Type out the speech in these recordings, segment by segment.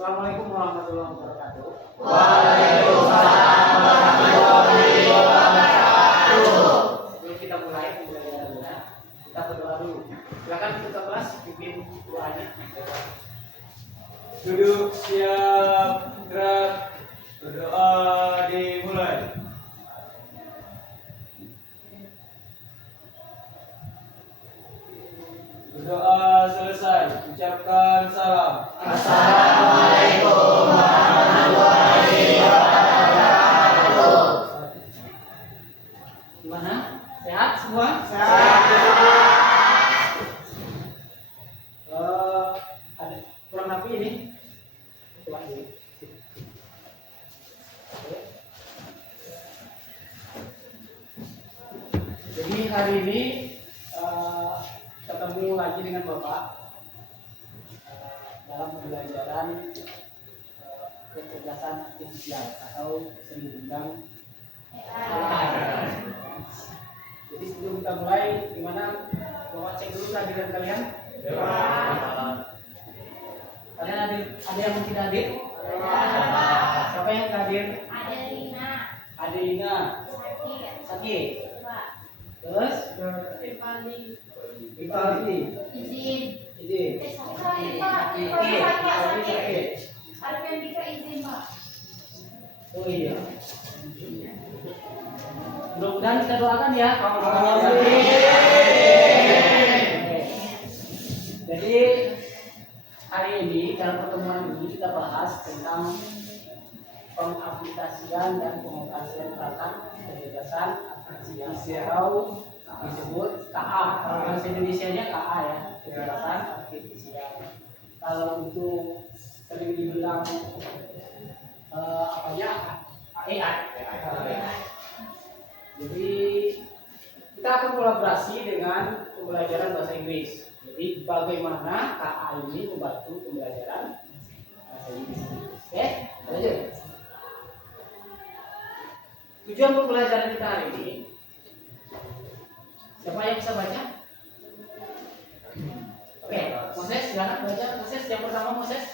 Assalamualaikum warahmatullahi wabarakatuh. Waalaikumsalam warahmatullahi wabarakatuh. Sebelum kita mulai pembelajarannya, kita berdoa dulu. Silakan kita kelas pimpin doanya. Duduk siap gerak, berdoa dimulai. Berdoa selesai, ucapkan salam. Assalamualaikum warahmatullahi wabarakatuh. Gimana? Sehat semua? Sehat. Ada kurang rapi ini. Coba dulu. Oke. Jadi hari ini ketemu lagi dengan Bapak dalam pembelajaran kecerdasan artifisial atau sering dibilang AI. Jadi sebelum kita mulai, gimana Bapak cek dulu kehadiran kalian? Kalian ada yang tidak hadir? Siapa yang hadir? Adelina. Sakit. Terus? Ivaldi. Izin. Oh iya. Mudah-mudahan kita doakan ya. Jadi hari ini dalam pertemuan ini kita bahas tentang pengaplikasian dan pengoperasian perangkat kecerdasan artifisial disebut KA. Kalau bahasa Indonesianya KA ya, kecerdasan artifisial. Kalau untuk sering dibilang AI. Jadi kita akan kolaborasi dengan pembelajaran bahasa Inggris. Jadi bagaimana KA ini membantu pembelajaran bahasa Inggris. Oke, lanjut. Tujuan pembelajaran kita hari ini. Siapa yang bisa baca? Oke, Moses, silakan baca. Moses, yang pertama Moses.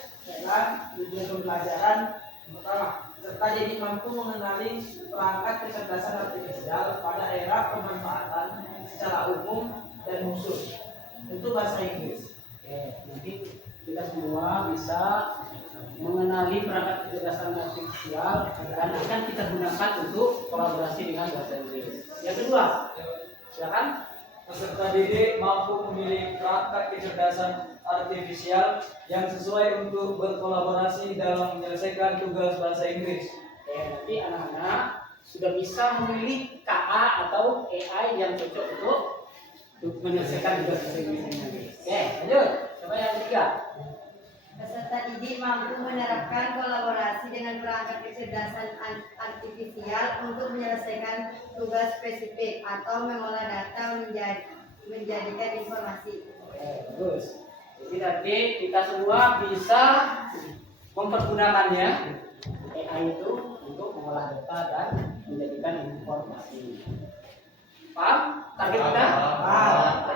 Tujuan pembelajaran pertama, serta jadi mampu mengenali perangkat kecerdasan artifisial pada era pemanfaatan secara umum dan khusus untuk bahasa Inggris. Oke, nanti kita semua bisa mengenali perangkat kecerdasan artifisial dan akan kita gunakan untuk kolaborasi dengan bahasa Inggris. Yang kedua, silakan. Peserta didik mampu memilih perangkat kecerdasan artifisial yang sesuai untuk berkolaborasi dalam menyelesaikan tugas bahasa Inggris. Oke, nanti anak-anak sudah bisa memilih KA atau AI yang cocok untuk menyelesaikan tugas bahasa Inggris. Oke, lanjut. Coba yang ketiga. Peserta didik mampu menerapkan kolaborasi dengan perangkat kecerdasan artifisial untuk menyelesaikan tugas spesifik atau mengolah data menjadikan informasi. Oke, bagus. Jadi nanti kita semua bisa mempergunakannya AI itu untuk mengolah data dan menjadikan informasi. Paham? Target kita? Paham.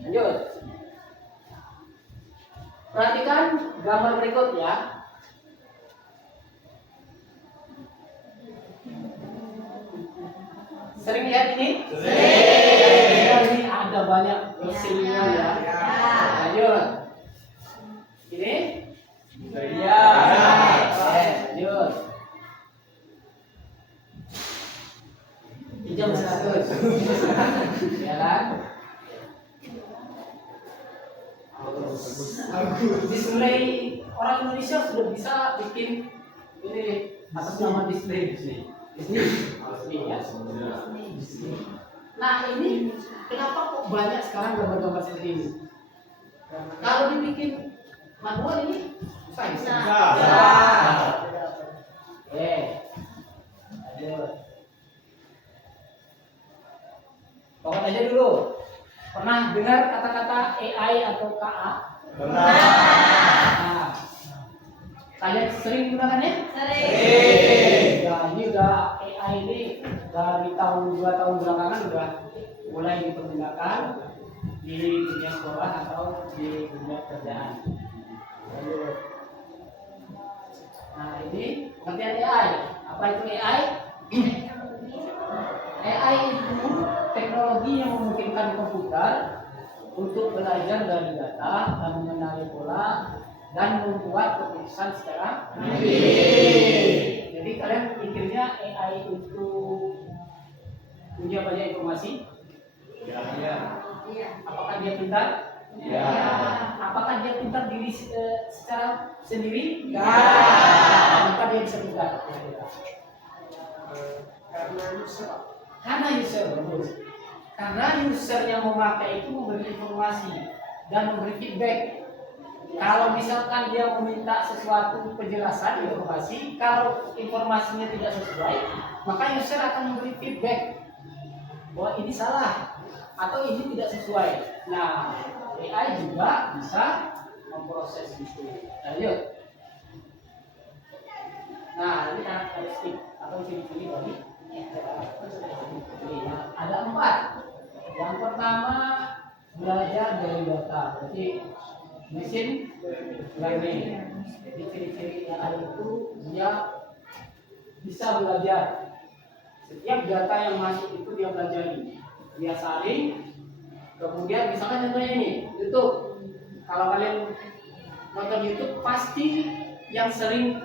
Lanjut. Perhatikan gambar berikut ya. Sering lihat ini? Sering. Ini ada banyak versinya ya. Lanjut. Ini? Iya. Lanjut. Pinjam 100. Ya kan? Display orang Indonesia sudah bisa bikin ini atas nama display Disney ya. Nah ini kenapa kok banyak sekarang gambar-gambar seperti ini? Kalau dibikin manual ini susah ya? Oke, lanjut. Pokok aja dulu. Pernah dengar kata-kata AI atau KA? Pernah. Nah, kalian sering menggunakannya? Sering. Ya, ini udah AI ini dari tahun 2 tahun belakangan udah mulai dipergunakan di dunia sekolah atau di dunia kerjaan. Lanjut. Nah, ini pengertian AI. Apa itu AI? AI itu teknologi yang memungkinkan komputer untuk belajar dari data dan mengenali pola dan membuat keputusan secara mandiri. Jadi kalian pikirnya AI itu punya banyak informasi? Iya. Apakah dia pintar? Ya. Apakah dia pintar diri secara sendiri? Ya. Maka dia bisa pintar. Karena user, bagus. Karena user yang memakai itu memberi informasi dan memberi feedback. Kalau misalkan dia meminta sesuatu penjelasan informasi, kalau informasinya tidak sesuai, maka user akan memberi feedback bahwa ini salah atau ini tidak sesuai. Nah, AI juga bisa memproses itu. Lanjut. Nah, ini karakteristik atau ciri-ciri dari nah, ada 4. Yang pertama, belajar dari data. Berarti machine learning. Jadi ciri-ciri AI itu dia bisa belajar. Setiap data yang masuk itu dia pelajari. Dia saring. Kemudian misalkan contohnya ini, YouTube. Kalau kalian nonton YouTube pasti yang sering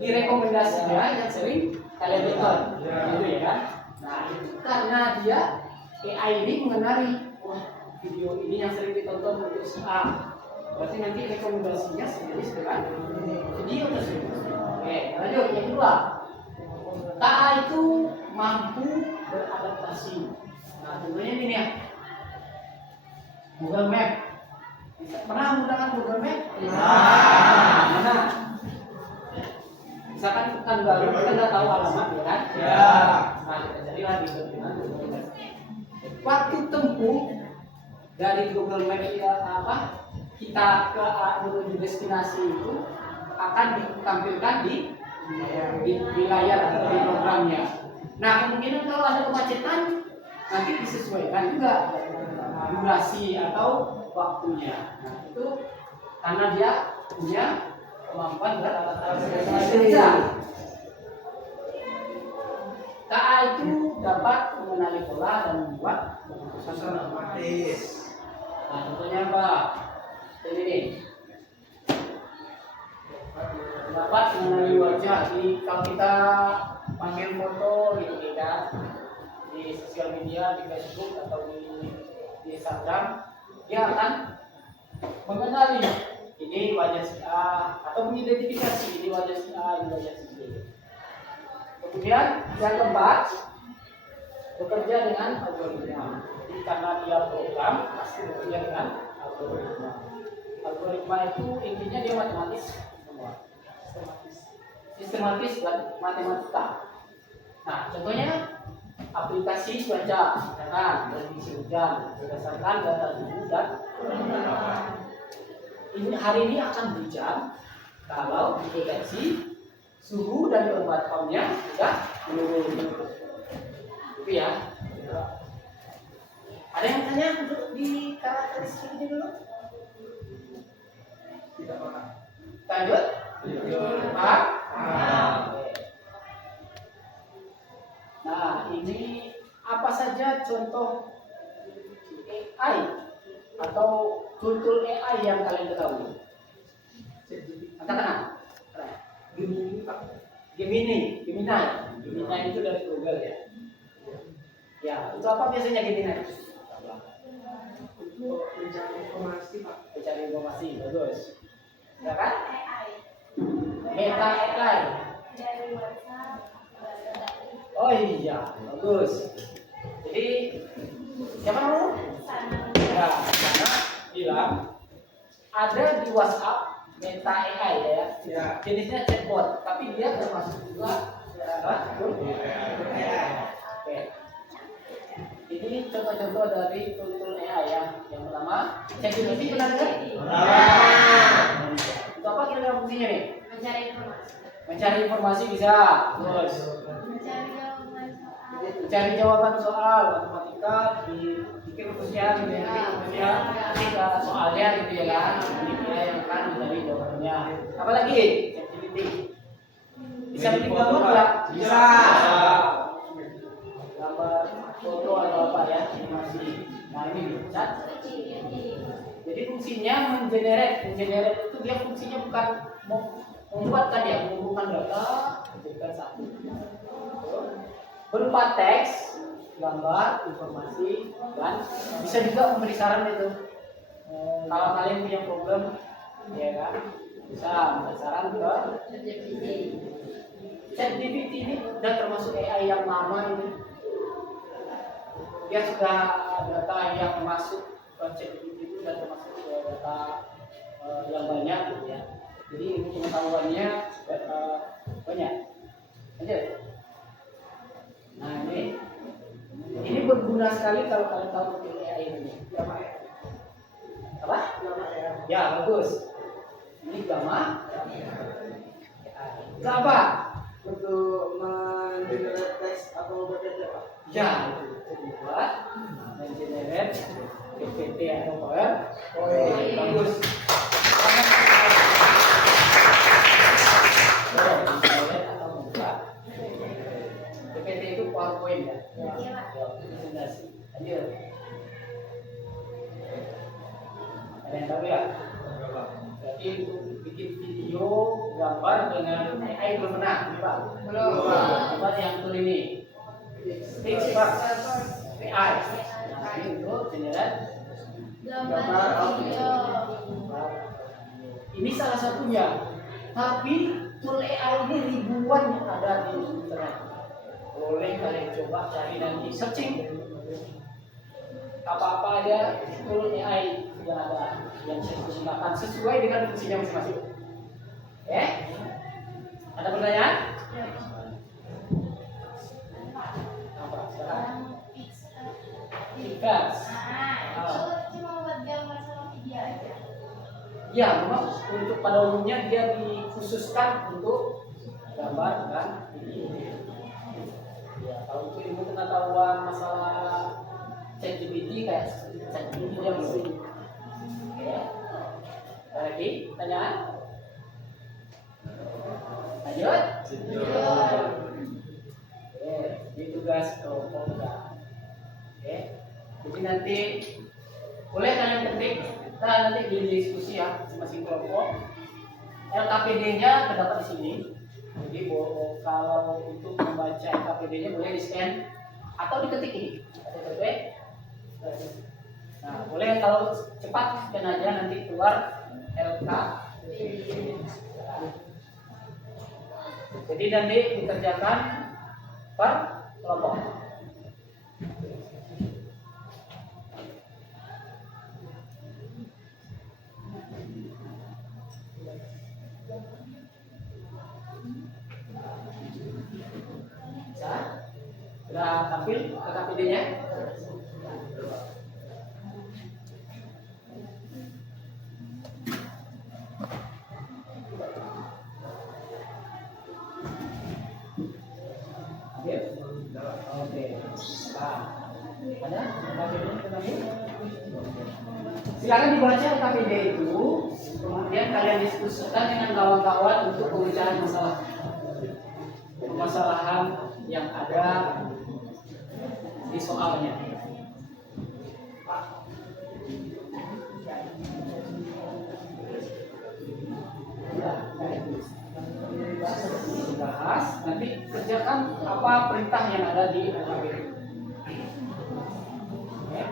direkomendasikan, yang sering kalian tonton, gitu ya kan? Nah, itu karena dia AI ini mengenali, wah video ini yang sering ditonton untuk si A. Berarti nanti rekomendasinya sendiri sekarang video tersebut. Oke, lanjut yang kedua. TA itu mampu beradaptasi. Nah, contohnya ini ya. Google Map. Pernah menggunakan Google Map? Nah, mana? Misalkan kan baru kita nggak tahu alamat ya kan? Ya. Nah, kita carilah di Google Map. Waktu tempuh dari Google Map ya apa? Kita ke menuju destinasi itu akan ditampilkan di layar atau di programnya. Nah, kemungkinan kalau ada kemacetan nanti disesuaikan juga durasi atau waktunya. Nah, itu karena dia punya kemampuan beradaptasi. TA itu dapat mengenali pola dan membuat keputusan otomatis. Nah, contohnya apa? Ini nih. Dapat mengenali wajah. Jadi kalau kita panggil foto gitu kan di sosial media, di Facebook atau di Instagram, dia akan mengenali ini wajah si A atau mengidentifikasi ini wajah si A, ini wajah si B. Kemudian yang keempat, bekerja dengan algoritma. Jadi karena dia program, pasti bekerja dengan algoritma. Algoritma itu intinya dia matematis semua, sistematis dan matematika. Nah, contohnya aplikasi cuaca, misalkan prediksi hujan berdasarkan data suhu dan ini hari ini akan hujan kalau diprediksi suhu dan temperaturnya sudah menurun. Itu ya. Ada yang tanya untuk di karakteristik ini dulu? Tidak paham. Lanjut? Paham? Nah, ini apa saja contoh AI atau tool AI yang kalian ketahui? Angkat tangan. Gemini itu dari Google ya. Ya, itu apa biasanya Gemini? Untuk mencari informasi, Pak. Mencari informasi, bagus. Ya kan? Meta AI. Oh iya, bagus. Jadi siapa mau? Ya, karena bilang ada di WhatsApp Meta AI ya. Ya. Jenisnya chatbot, tapi dia termasuk juga AI. Oke. Ini contoh-contoh dari tool AI ya. Yang pertama, ChatGPT pernah dengar? Itu apa kira-kira fungsinya nih? Mencari informasi bisa. Terus mencari jawaban soal matematika bikin rumusnya gitu ya, ketika soalnya gitu ya kan, dia yang akan mencari jawabannya. Apalagi ChatGPT Bisa bikin gambar nggak? Bisa. Gambar foto atau apa ya, animasi. Nah ini bisa. Jadi fungsinya mengenerate itu dia fungsinya bukan membuat tadi ya, mengumpulkan data, menjadikan satu. Berupa teks, gambar, informasi, dan bisa juga memberi saran itu. Kalau kalian punya problem, ya kan, bisa memberi saran ke ChatGPT ini dan termasuk AI yang lama ini. Dia sudah data yang masuk ke ChatGPT itu dan termasuk data yang banyak, gitu ya. Jadi ilmu pengetahuannya banyak. Aja. Nah ini berguna sekali kalau kalian tahu AI ini. Apa? Ya bagus. Ini gamma. Itu apa? Untuk mengenerate teks atau GPT, Pak. Ya, itu dibuat mengenerate GPT atau PowerPoint. Bagus. Atau membuat GPT itu PowerPoint ya. Presentasi. Lanjut. Ada yang tahu ya? Berarti untuk bikin video, gambar dengan AI belum pernah, ini Pak? Belum. Coba yang tuh ini. Speech Pak. AI. Nah, ini untuk generate Gambar audio. Ini salah satunya. Tapi tool AI ini ribuan yang ada di internet. Boleh kalian coba cari nanti searching. Apa-apa aja tool AI yang ada yang saya gunakan sesuai dengan fungsinya masing-masing. Oke? Ada pertanyaan? Apa? Sekarang? Ikhlas. Cuma buat gambar sama video aja. Ya, memang untuk pada umumnya dia dikhususkan untuk gambar dan video. Ya, kalau untuk ilmu pengetahuan masalah ChatGPT kayak ChatGPT yang mesti. Oke. Lagi pertanyaan? Lanjut. Oke, ini tugas kelompok kita. Oke. Jadi nanti boleh kalian ketik, kita nanti di diskusi ya masing-masing kelompok. LKPD-nya terdapat di sini. Jadi kalau untuk membaca LKPD-nya boleh di scan atau diketik ini. Oke. Nah, boleh kalau cepat scan aja nanti keluar LK. Jadi nanti dikerjakan per kelompok. Bisa? Sudah tampil KKPD-nya? Oke. Nah, ada KKPD? Silakan dibaca KKPD itu, kemudian kalian diskusikan dengan kawan-kawan untuk pemecahan masalah permasalahan yang ada di soalnya. Ya, dibahas, nanti kerjakan apa perintah yang ada di KKPD. Oke.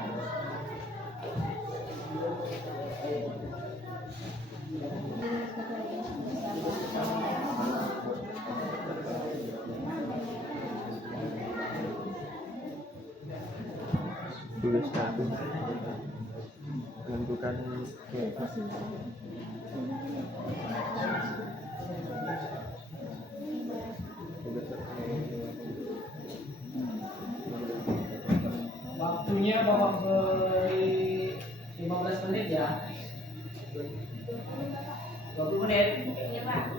Tulis satu menentukan waktunya Bapak beri 15 menit ya. 20 menit. Iya, Pak.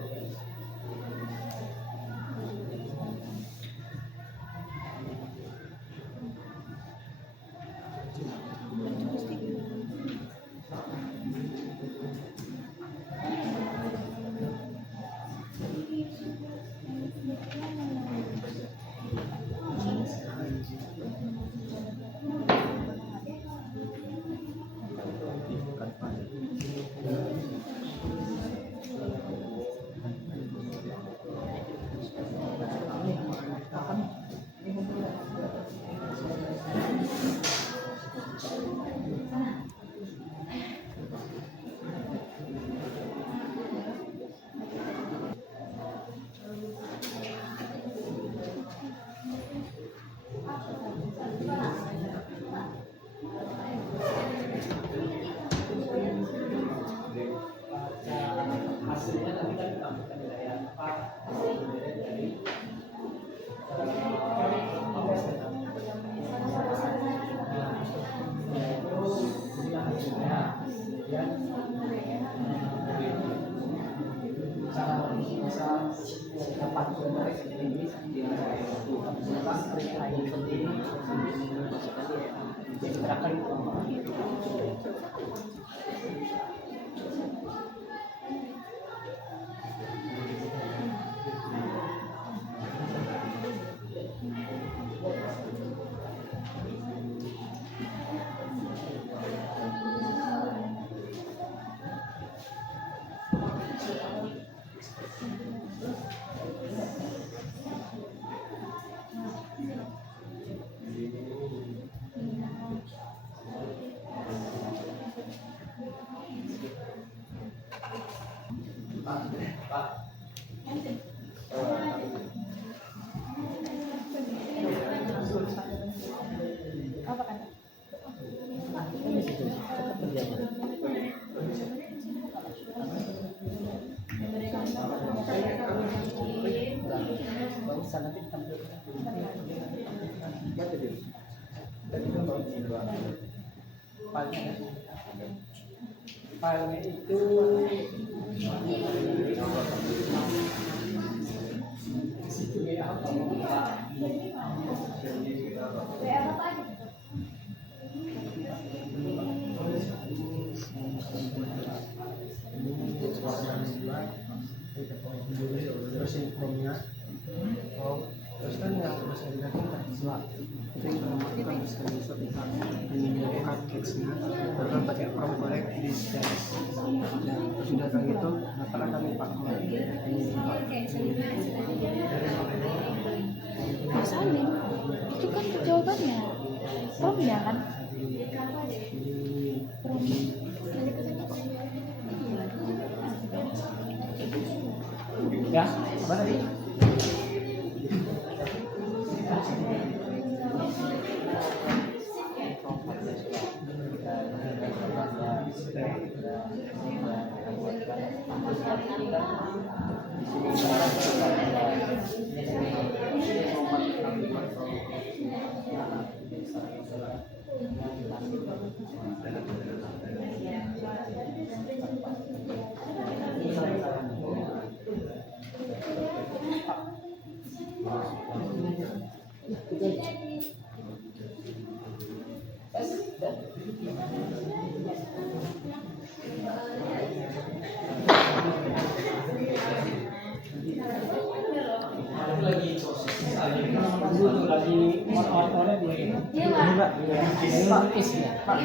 kemudian bisa dapat gambar ini gerakan Apa kan? barusan nanti ditampilkan. Filenya itu situ ya apa? Apa aja? Terus informnya, terus kan yang harus dilakukan setelah itu yang melakukan bisa tentang menyediakan case-nya, terus pakai form correct di sales. Dan sudah kan gitu, daftar kami Pak Salin, itu kan jawabannya. Promnya kan? Ya, apa tadi? Lagi orang-orangnya begini. Ini Pak Isnya. Pak.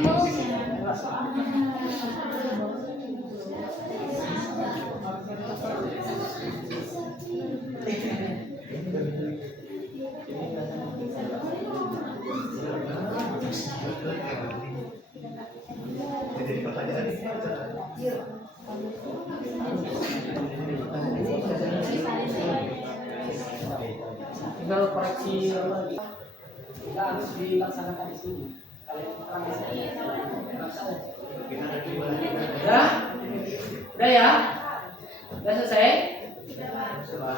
Tinggal koreksi lagi. Kita harus dilaksanakan di sini. Kalian udah? Udah ya? Udah selesai?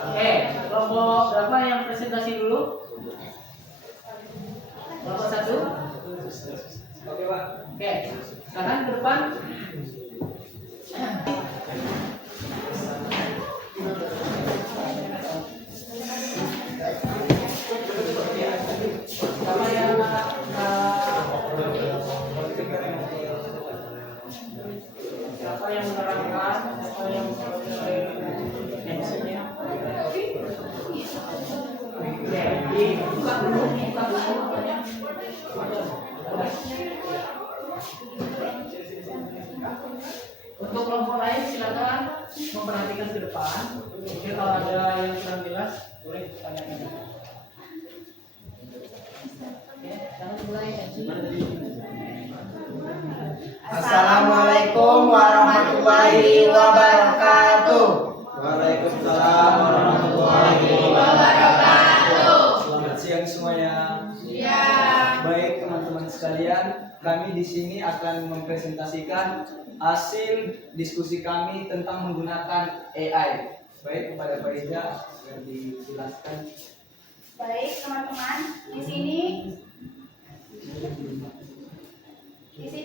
Oke, kelompok berapa yang presentasi dulu? Kelompok 1? Oke, Pak. Oke, sekarang ke depan. Siapa yang menerangkan, siapa yang mentionnya? Oke, dibuka dulu, Untuk kelompok lain silakan memperhatikan ke depan. Mungkin kalau ada yang kurang jelas boleh ditanyakan. Oke, jangan mulai Haji. Assalamualaikum warahmatullahi wabarakatuh. Waalaikumsalam warahmatullahi wabarakatuh. Selamat siang semuanya. Baik teman-teman sekalian, kami di sini akan mempresentasikan hasil diskusi kami tentang menggunakan AI. Baik, kepada Pak Ija agar dijelaskan. Baik teman-teman, di sini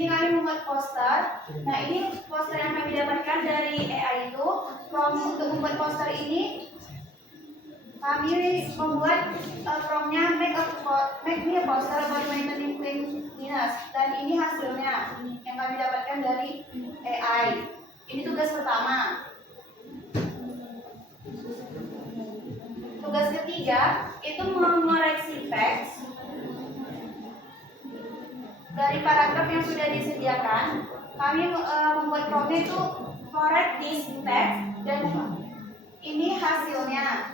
kami membuat poster. Nah, ini poster yang kami dapatkan dari AI itu. Untuk membuat poster ini kami membuat promnya make me a poster about maintaining cleanliness, dan ini hasilnya yang kami dapatkan dari AI. Ini tugas pertama. Tugas ketiga itu mengoreksi teks dari paragraf yang sudah disediakan. Kami membuat promnya itu correct this text, dan ini hasilnya.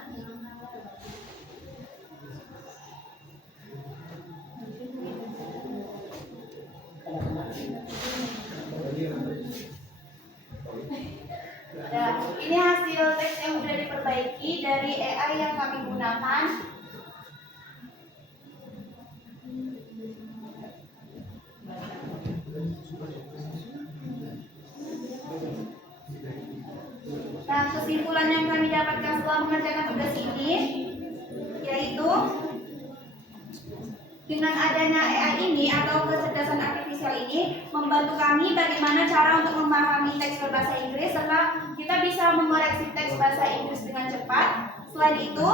Nah, ini hasil teks yang sudah diperbaiki dari AI yang kami gunakan. Nah, kesimpulan yang kami dapatkan setelah mengerjakan tugas ini yaitu dengan adanya AI ini atau kecerdasan artifisial ini membantu kami bagaimana cara untuk memahami teks berbahasa Inggris, serta kita bisa mengoreksi teks bahasa Inggris dengan cepat. Selain itu,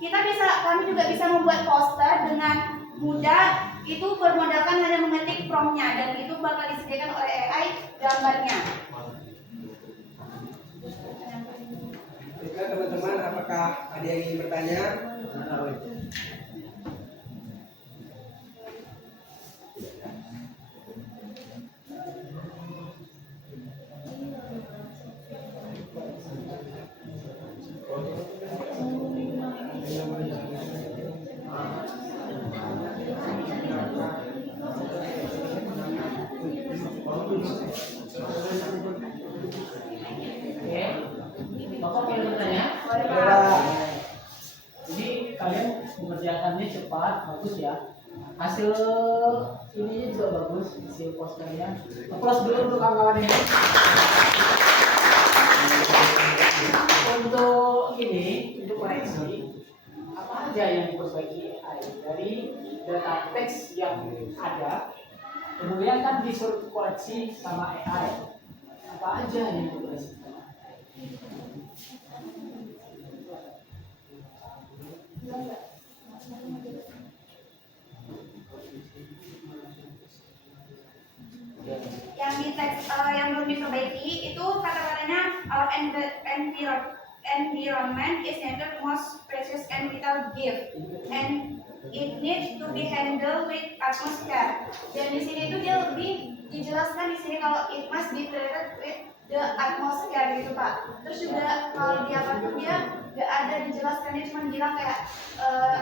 kami juga bisa membuat poster dengan mudah, itu bermodalkan hanya mengetik promptnya, dan itu bakal disediakan oleh AI gambarnya. Baiklah teman-teman, apakah ada yang ingin bertanya? Oke, Bapak mau bertanya? Jadi kalian mengerjakannya cepat, bagus ya. Hasil ininya juga bagus, hasil posternya. Aplaus dulu untuk kawan-kawan ini. Untuk ini, untuk koreksi, apa aja yang diperbaiki AI dari data teks yang ada, kemudian kan disuruh koreksi sama AI. Apa aja yang diperbaiki? Yang di teks yang belum diperbaiki itu kata-katanya our environment is nature most precious and vital gift, and it needs to be handled with atmosphere. Dan di sini itu dia lebih dijelaskan di sini kalau it must be treated with the atmosphere gitu Pak. Terus juga kalau di apa tuh dia nggak ada dijelaskannya, cuma bilang kayak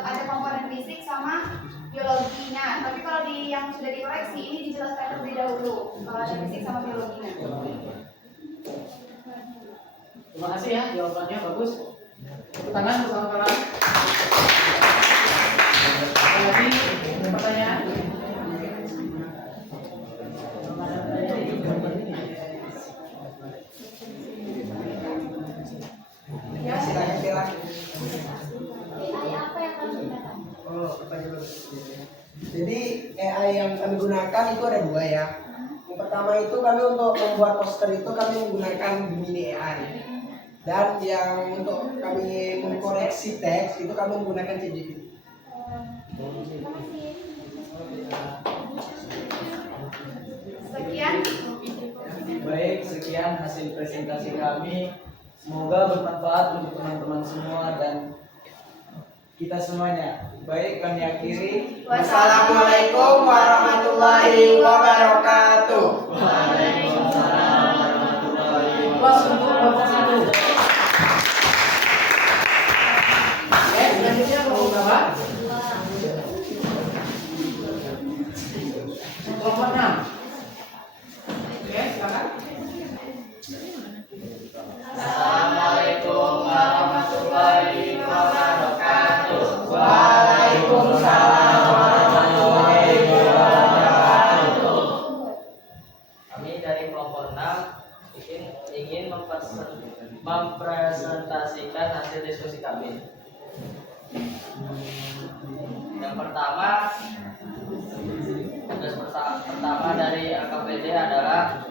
ada komponen fisik sama biologinya. Tapi kalau di yang sudah dikoreksi ini dijelaskan terlebih dahulu kalau ada fisik sama biologinya. Terima kasih ya, jawabannya bagus. Tepuk tangan untuk kawan-kawan. Ada lagi pertanyaan? Ya, silakan Bella. AI apa yang kalian gunakan? Oh, pertanyaan bagus. Jadi AI yang kami gunakan itu ada dua ya. Yang pertama itu kami untuk membuat poster itu kami menggunakan Gemini AI. Dan yang untuk kami mengkoreksi teks itu kami menggunakan ChatGPT. Terima kasih. Sekian. Baik, sekian hasil presentasi kami. Semoga bermanfaat untuk teman-teman semua dan kita semuanya. Baik, kami akhiri. Wassalamualaikum warahmatullahi wabarakatuh. Waalaikumsalam warahmatullahi Kelas untuk kelompok satu. Oke, selanjutnya kelompok berapa? Kelompok 6. Oke, silakan. Assalamualaikum warahmatullahi wabarakatuh. Waalaikumsalam warahmatullahi wabarakatuh. Kami dari kelompok 6 ingin mempresentasikan hasil diskusi kami. Yang pertama, tugas pertama dari KKPD adalah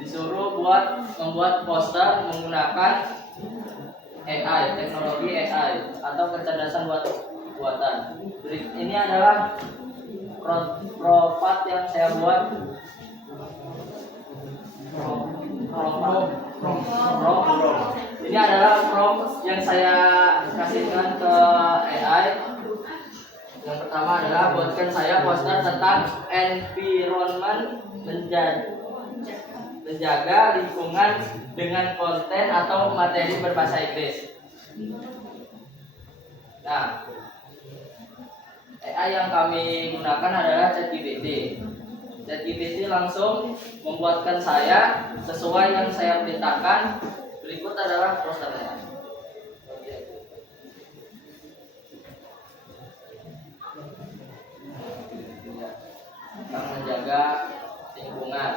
disuruh membuat poster menggunakan AI, teknologi AI atau kecerdasan buatan. Ini adalah prompt yang saya buat. Ini adalah prompt yang saya kasihkan ke AI. Yang pertama adalah buatkan saya poster tentang environment, menjaga lingkungan dengan konten atau materi berbahasa Inggris. Nah, AI yang kami gunakan adalah ChatGPT. ChatGPT langsung membuatkan saya sesuai yang saya perintahkan. Berikut adalah posternya. Tentang menjaga lingkungan.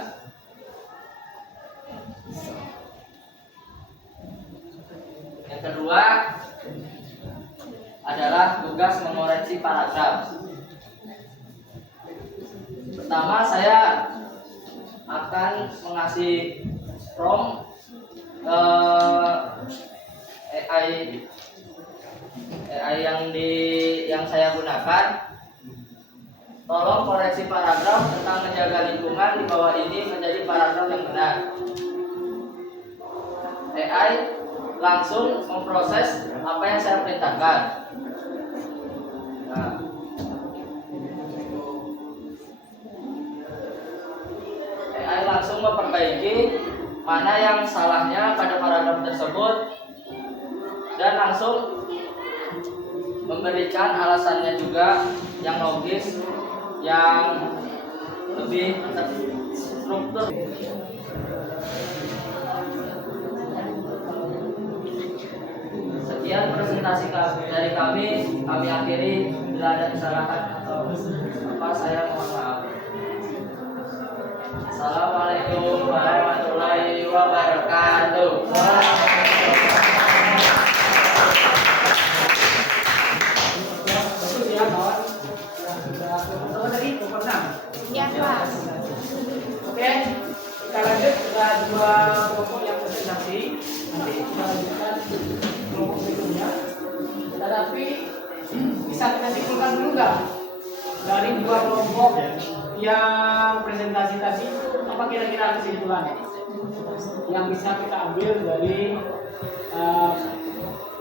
Yang kedua adalah tugas mengoreksi paragraf. Pertama, saya akan mengasih prompt ke AI yang saya gunakan. Tolong koreksi paragraf tentang menjaga lingkungan di bawah ini menjadi paragraf yang benar. AI langsung memproses apa yang saya perintahkan. Nah, AI langsung memperbaiki mana yang salahnya pada paragraf tersebut dan langsung memberikan alasannya juga yang logis, yang lebih terstruktur. Sekian presentasi dari kami akhiri. Bila ada kesalahan atau apa, saya mohon maaf. Assalamualaikum warahmatullahi wabarakatuh. Bagus ya kawan. Apa tadi? Nomor 6. Ya, Pak. Oke, kita lanjut ke dua kelompok yang presentasi. Nanti kita lanjutkan kelompok berikutnya. Tetapi bisa kita simpulkan dulu nggak dari dua kelompok yang presentasi tadi, apa kira-kira kesimpulannya yang bisa kita ambil dari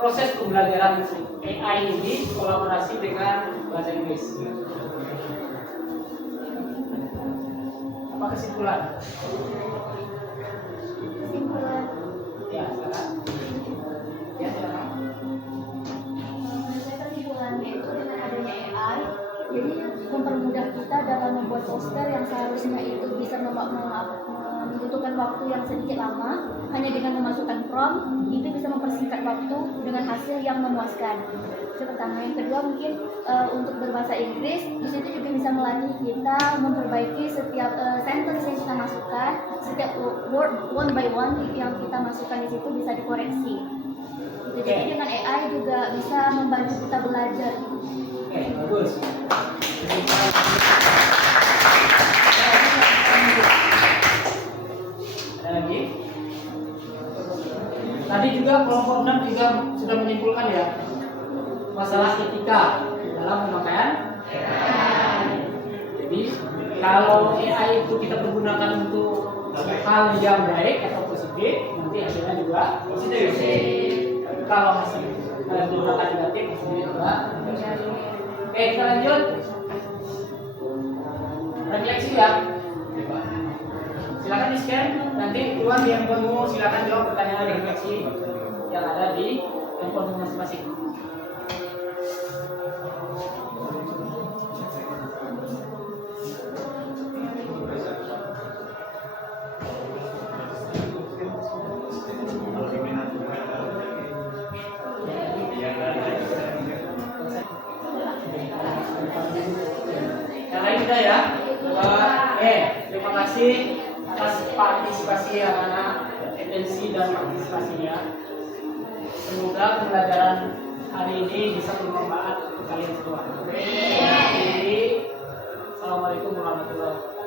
proses pembelajaran AI ini kolaborasi dengan bahasa Inggris? Apa kesimpulan? Kesimpulan. Ya, silakan. Ya, silakan. Kesimpulannya itu dengan adanya AI, jadi mempermudah kita dalam membuat poster yang seharusnya itu bisa membutuhkan waktu yang sedikit lama, hanya dengan memasukkan prompt itu bisa mempersingkat waktu dengan hasil yang memuaskan. Itu pertama. Yang kedua mungkin untuk berbahasa Inggris, di situ juga bisa melatih kita memperbaiki setiap sentence yang kita masukkan, setiap word one by one yang kita masukkan di situ bisa dikoreksi. Jadi dengan AI juga bisa membantu kita belajar. Oke, bagus. Ada lagi? Tadi juga kelompok 6 juga sudah menyimpulkan ya masalah etika dalam pemakaian AI. Jadi kalau AI itu kita pergunakan untuk hal yang baik atau positif, nanti hasilnya juga positif. Kalau hasil menggunakan negatif, hasilnya juga negatif. Oke, kita lanjut. Refleksi ya. Silakan di scan, nanti keluar di handphonemu, silakan jawab pertanyaan refleksi yang ada di handphone masing-masing. Yang lain sudah ya? Terima kasih atas partisipasi anak-anak, atensi dan partisipasinya. Semoga pembelajaran hari ini bisa bermanfaat untuk kalian semua. Jadi, Assalamualaikum warahmatullahi wabarakatuh.